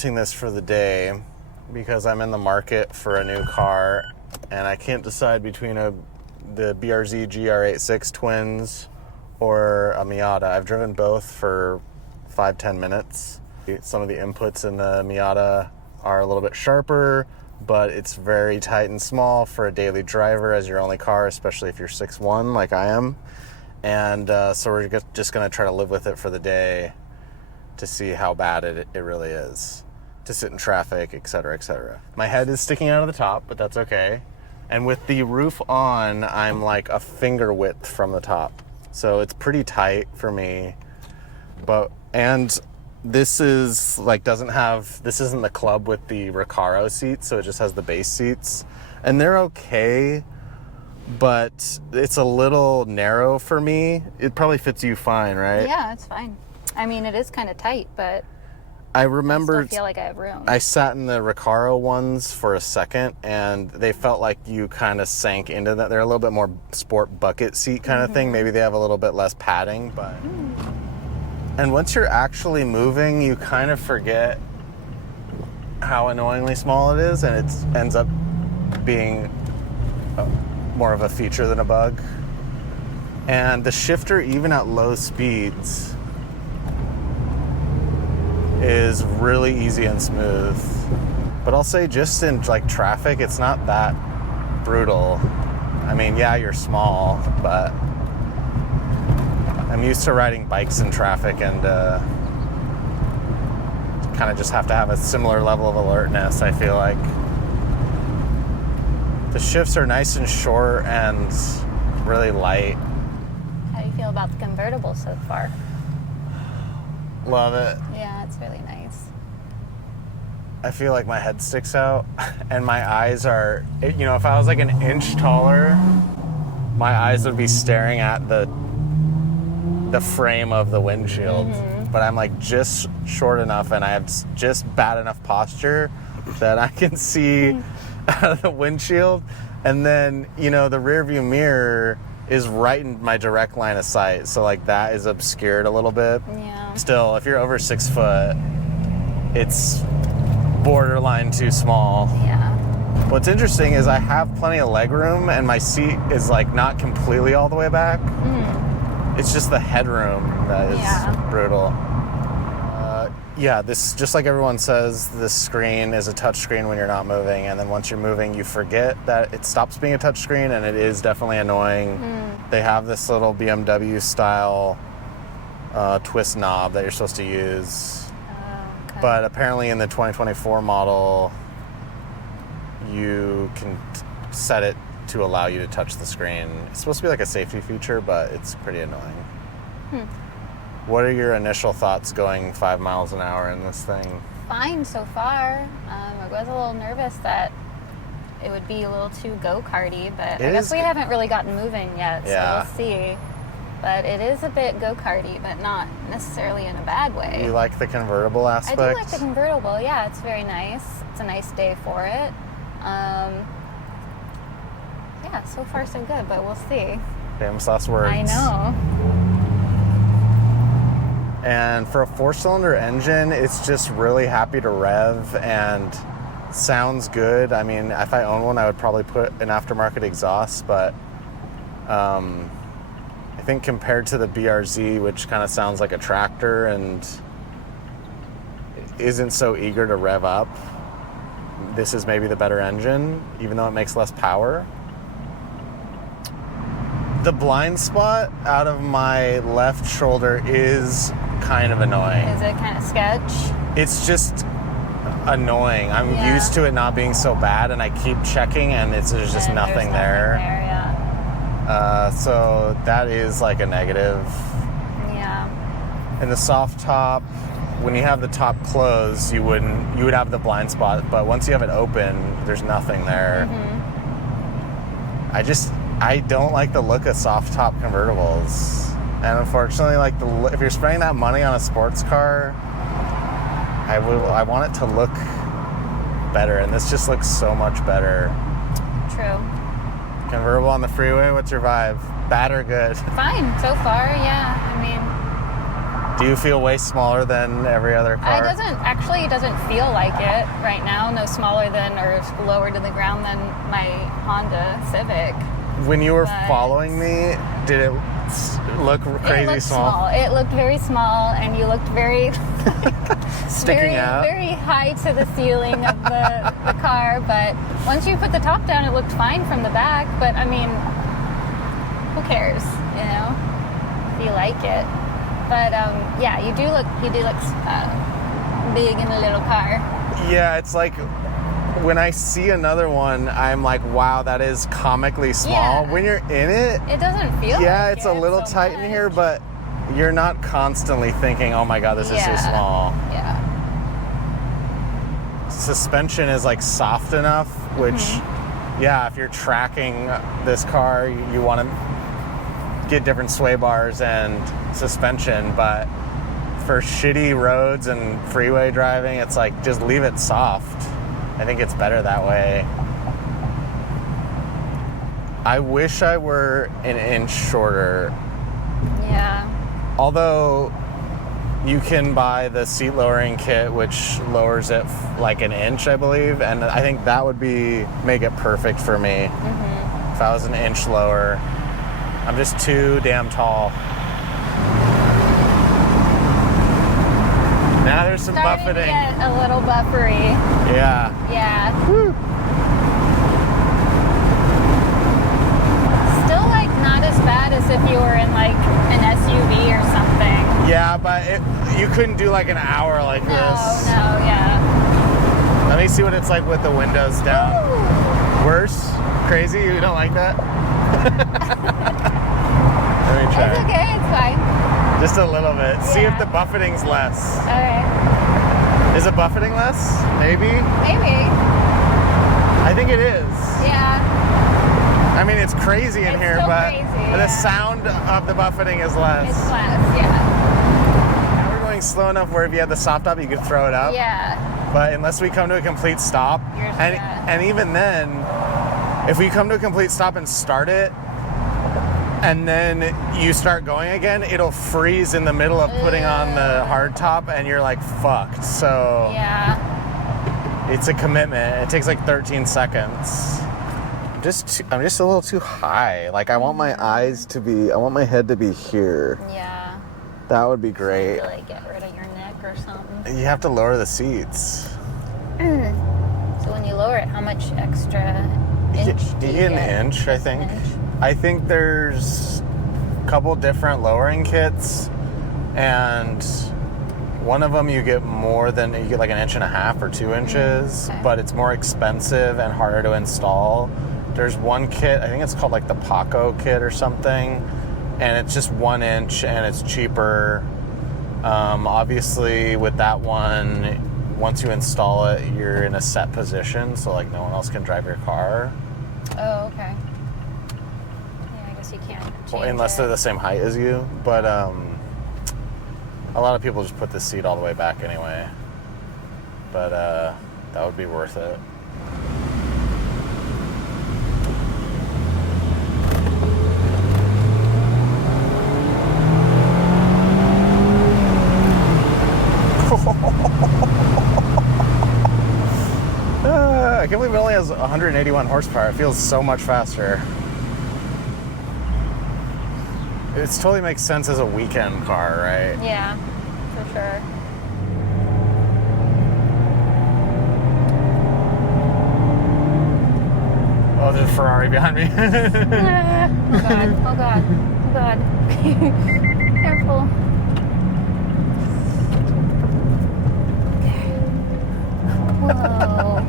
renting this for the day because I'm in the market for a new car and I can't decide between the BRZ GR86 twins or a Miata. I've driven both for 5-10 minutes. Some of the inputs in the Miata are a little bit sharper, but it's very tight and small for a daily driver as your only car, especially if you're 6'1" like I am. And so we're just going to try to live with it for the day to see how bad it really is to sit in traffic, etc., etc. My head is sticking out of the top, but that's okay. And with the roof on, I'm like a finger width from the top. So it's pretty tight for me. And this is like this isn't the club with the Recaro seats, so it just has the base seats. And they're okay, but it's a little narrow for me. It probably fits you fine, right? Yeah, it's fine. I mean, it is kind of tight, but I remember I still feel like I have room. I sat in the Recaro ones for a second, and they felt like you kind of sank into that. They're a little bit more sport bucket seat kind of thing. Maybe they have a little bit less padding, but... And once you're actually moving, you kind of forget how annoyingly small it is, and it ends up being more of a feature than a bug. And the shifter, even at low speeds, is really easy and smooth. But I'll say just in like traffic, it's not that brutal. I mean, yeah, you're small, but I'm used to riding bikes in traffic and kind of just have to have a similar level of alertness, I feel like. The shifts are nice and short and really light. How do you feel about the convertible so far? Love it. Yeah, it's really nice. I feel like my head sticks out and my eyes are, if I was like an inch taller, my eyes would be staring at the frame of the windshield. But I'm like just short enough and I have just bad enough posture that I can see out of the windshield. And then, the rear view mirror is right in my direct line of sight. So like that is obscured a little bit. Yeah. Still, if you're over 6 foot, it's borderline too small. Yeah. What's interesting is I have plenty of leg room and my seat is like not completely all the way back. It's just the headroom that is brutal. This, just like everyone says, this screen is a touch screen when you're not moving, and then once you're moving, you forget that it stops being a touch screen, and it is definitely annoying. They have this little BMW style twist knob that you're supposed to use. Oh, okay. But apparently in the 2024 model, you can set it to allow you to touch the screen. It's supposed to be like a safety feature, but it's pretty annoying. What are your initial thoughts going 5 miles an hour in this thing? Fine so far. I was a little nervous that it would be a little too go-karty, but I guess we haven't really gotten moving yet, so we'll see. But it is a bit go-karty, but not necessarily in a bad way. You like the convertible aspect? I do like the convertible, yeah. It's very nice. It's a nice day for it. Yeah, so far so good, but we'll see. Famous last words. I know. And for a 4-cylinder engine, it's just really happy to rev and sounds good. I mean, if I own one, I would probably put an aftermarket exhaust, but I think compared to the BRZ, which kind of sounds like a tractor and isn't so eager to rev up, this is maybe the better engine, even though it makes less power. The blind spot out of my left shoulder is kind of annoying. Is it kind of sketch? It's just annoying. I'm used to it not being so bad, and I keep checking, and there's just nothing there. So that is like a negative. Yeah. And the soft top, when you have the top closed, you would have the blind spot, but once you have it open, there's nothing there. I don't like the look of soft top convertibles. And unfortunately, if you're spending that money on a sports car, I want it to look better, and this just looks so much better. True. Convertible on the freeway, what's your vibe? Bad or good? Fine so far, yeah. I mean, Do you feel way smaller than every other car? It doesn't feel like it right now. No smaller than or lower to the ground than my Honda Civic. When you were following me, did it look crazy small? It looked very small, and you looked very sticking out, very high to the ceiling of the car. But once you put the top down, it looked fine from the back. But I mean, who cares, you know, if you like it. But yeah, you do look big in a little car. Yeah, it's like when I see another one, I'm like, wow, that is comically small. Yeah. When you're in it, it doesn't feel. Yeah, like it's a little so tight much. in here, but you're not constantly thinking, oh my god, this is too small. Yeah. Suspension is like soft enough, which, yeah, if you're tracking this car, you want to get different sway bars and suspension, but for shitty roads and freeway driving, it's like, just leave it soft. I think it's better that way. I wish I were an inch shorter. Yeah. Although you can buy the seat lowering kit, which lowers it like an inch, I believe, and I think that would make it perfect for me. If I was an inch lower. I'm just too damn tall. Now there's some buffeting. To get a little buffery. Yeah. Yeah. Woo. Still like not as bad as if you were in like an SUV or something. Yeah, but you couldn't do like an hour like this. No, yeah. Let me see what it's like with the windows down. Ooh. Worse? Crazy? You don't like that? Let me try. It's okay, it's fine. Just a little bit. Yeah. See if the buffeting's less. Alright. Is it buffeting less? Maybe? Maybe. I think it is. Yeah. I mean, it's crazy in here, but the sound of the buffeting is less. It's less, yeah. Now we're going slow enough where if you had the soft top, you could throw it up. Yeah. But unless we come to a complete stop, and even then, if we come to a complete stop and start it, and then you start going again, it'll freeze in the middle of putting on the hard top, and you're like fucked. So yeah, it's a commitment. It takes like 13 seconds. I'm just a little too high. Like I want my head to be here. Yeah. That would be great. To, like, get rid of your neck or something. You have to lower the seats. So when you lower it, how much extra inch do you get? An inch, I think. An inch? I think there's a couple different lowering kits, and one of them you get like an inch and a half or 2 inches, but it's more expensive and harder to install. There's one kit, I think it's called like the Paco kit or something, and it's just 1 inch and it's cheaper. Obviously with that one, once you install it, you're in a set position, so like no one else can drive your car. Oh, okay. You can't change unless they're the same height as you, but a lot of people just put the seat all the way back anyway, but that would be worth it. I can't believe it only has 181 horsepower. It feels so much faster. It totally makes sense as a weekend car, right? Yeah, for sure. Oh, there's a Ferrari behind me. Oh god, oh god, oh god. Careful. Okay. Whoa.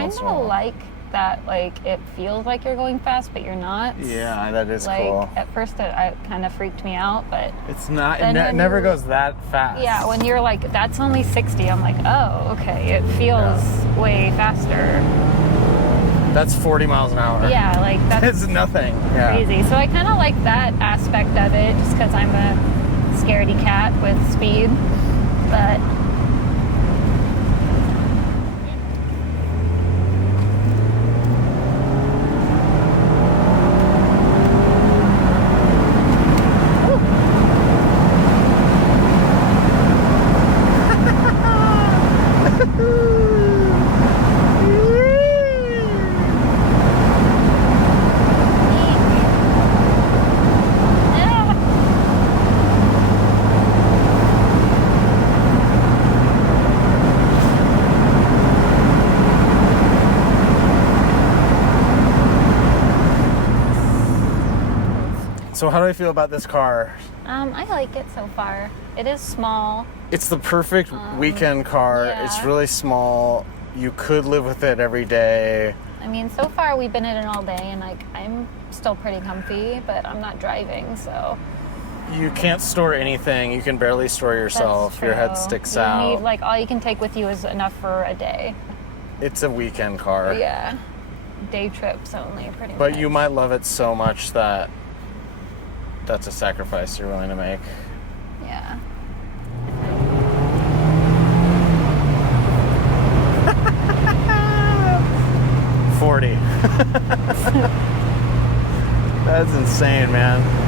I like that, like it feels like you're going fast, but you're not. Yeah, that is like, cool. At first, it kind of freaked me out, but it's not. It never goes that fast. Yeah, when you're like, that's only 60. I'm like, oh, okay. It feels way faster. That's 40 miles an hour. Yeah, like that's it's nothing. Crazy. Yeah. So I kind of like that aspect of it, just because I'm a scaredy cat with speed. but So how do I feel about this car? I like it so far. It is small. It's the perfect weekend car. Yeah. It's really small. You could live with it every day. I mean, so far we've been in it all day, and like I'm still pretty comfy, but I'm not driving, so. You can't store anything. You can barely store yourself. That's true. Your head sticks you out. Need, like all you can take with you is enough for a day. It's a weekend car. Yeah, day trips only, pretty much. But you might love it so much that that's a sacrifice you're willing to make. Yeah. $40. That's insane, man.